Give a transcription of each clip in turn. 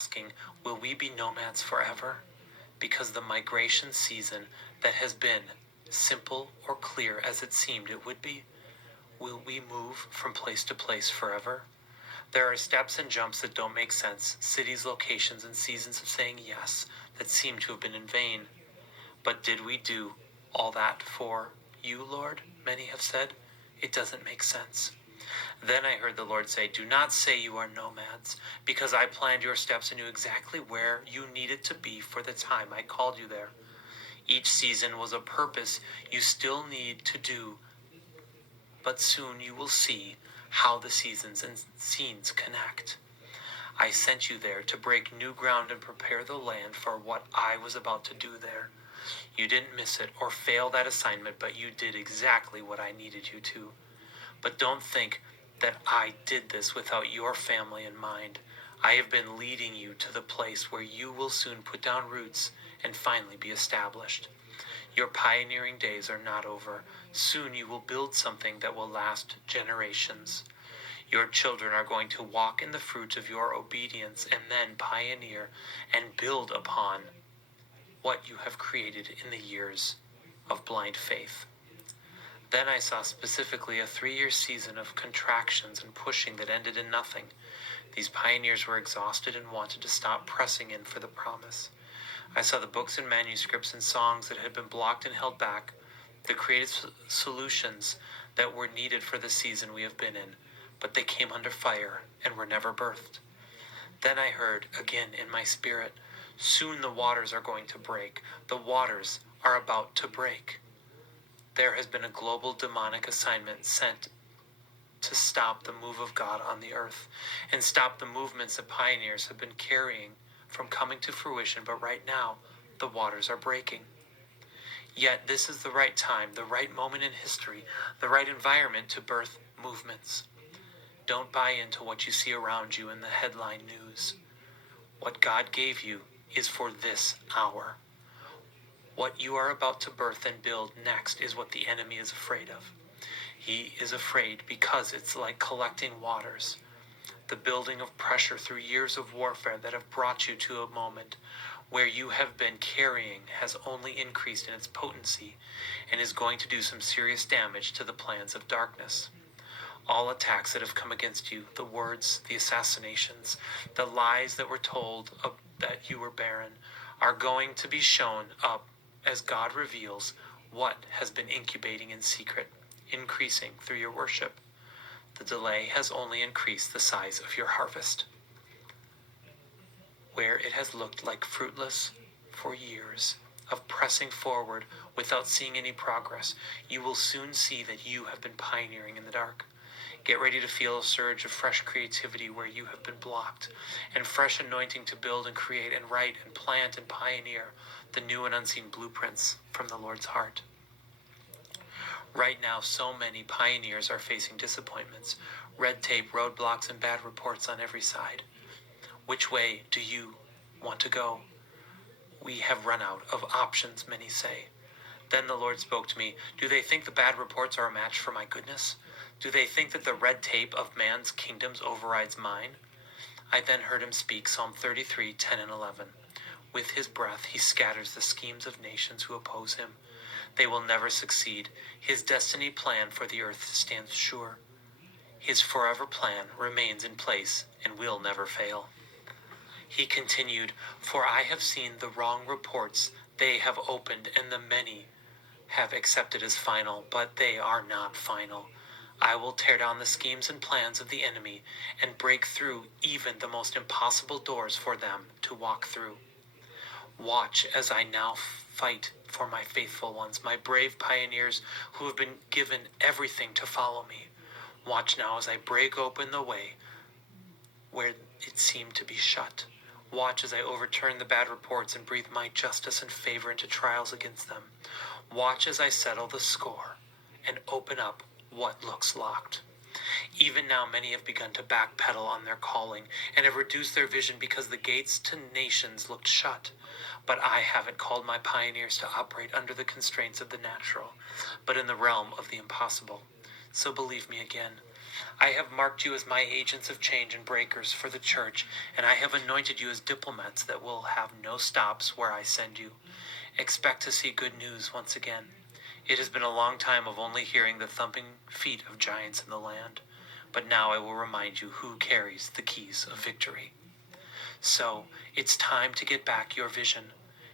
asking, will we be nomads forever? Because the migration season that has been simple or clear as it seemed it would be, will we move from place to place forever? There are steps and jumps that don't make sense, cities, locations, and seasons of saying yes that seem to have been in vain. But did we do all that for you, Lord? Many have said. It doesn't make sense. Then I heard the Lord say, do not say you are nomads, because I planned your steps and knew exactly where you needed to be for the time I called you there. Each season was a purpose you still need to do, but soon you will see how the seasons and scenes connect. I sent you there to break new ground and prepare the land for what I was about to do there. You didn't miss it or fail that assignment, but you did exactly what I needed you to. But don't think that I did this without your family in mind. I have been leading you to the place where you will soon put down roots and finally be established. Your pioneering days are not over. Soon you will build something that will last generations. Your children are going to walk in the fruit of your obedience and then pioneer and build upon what you have created in the years of blind faith. Then I saw specifically a 3-year season of contractions and pushing that ended in nothing. These pioneers were exhausted and wanted to stop pressing in for the promise. I saw the books and manuscripts and songs that had been blocked and held back, the creative solutions that were needed for the season we have been in, but they came under fire and were never birthed. Then I heard again in my spirit, soon the waters are going to break. The waters are about to break. There has been a global demonic assignment sent to stop the move of God on the earth and stop the movements that pioneers have been carrying from coming to fruition, but right now the waters are breaking. Yet this is the right time, the right moment in history, the right environment to birth movements. Don't buy into what you see around you in the headline news. What God gave you is for this hour. What you are about to birth and build next is what the enemy is afraid of. He is afraid because it's like collecting waters. The building of pressure through years of warfare that have brought you to a moment where you have been carrying has only increased in its potency and is going to do some serious damage to the plans of darkness. All attacks that have come against you, the words, the assassinations, the lies that were told that you were barren, are going to be shown up as God reveals what has been incubating in secret, increasing through your worship. The delay has only increased the size of your harvest. Where it has looked like fruitless for years of pressing forward without seeing any progress, you will soon see that you have been pioneering in the dark. Get ready to feel a surge of fresh creativity where you have been blocked, and fresh anointing to build and create and write and plant and pioneer the new and unseen blueprints from the Lord's heart. Right now, so many pioneers are facing disappointments, red tape, roadblocks, and bad reports on every side. Which way do you want to go? We have run out of options, many say. Then the Lord spoke to me, do they think the bad reports are a match for my goodness? Do they think that the red tape of man's kingdoms overrides mine? I then heard him speak Psalm 33, 10 and 11. With his breath he scatters the schemes of nations who oppose him. They will never succeed. His destiny plan for the earth stands sure. His forever plan remains in place and will never fail. He continued, for I have seen the wrong reports they have opened, and the many have accepted as final, but they are not final. I will tear down the schemes and plans of the enemy and break through even the most impossible doors for them to walk through. Watch as I now fight for my faithful ones, my brave pioneers who have been given everything to follow me. Watch now as I break open the way where it seemed to be shut. Watch as I overturn the bad reports and breathe my justice and favor into trials against them. Watch as I settle the score and open up what looks locked. Even now many have begun to backpedal on their calling and have reduced their vision because the gates to nations looked shut. But I haven't called my pioneers to operate under the constraints of the natural, but in the realm of the impossible. So believe me again. I have marked you as my agents of change and breakers for the church, and I have anointed you as diplomats that will have no stops where I send you. Expect to see good news once again. It has been a long time of only hearing the thumping feet of giants in the land, but now I will remind you who carries the keys of victory. So, it's time to get back your vision.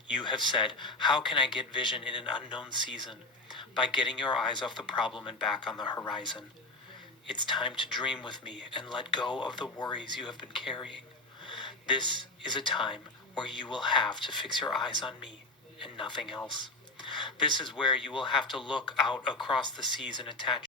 You have said, how can I get vision in an unknown season? By getting your eyes off the problem and back on the horizon. It's time to dream with me and let go of the worries you have been carrying. This is a time where you will have to fix your eyes on me and nothing else. This is where you will have to look out across the seas and attach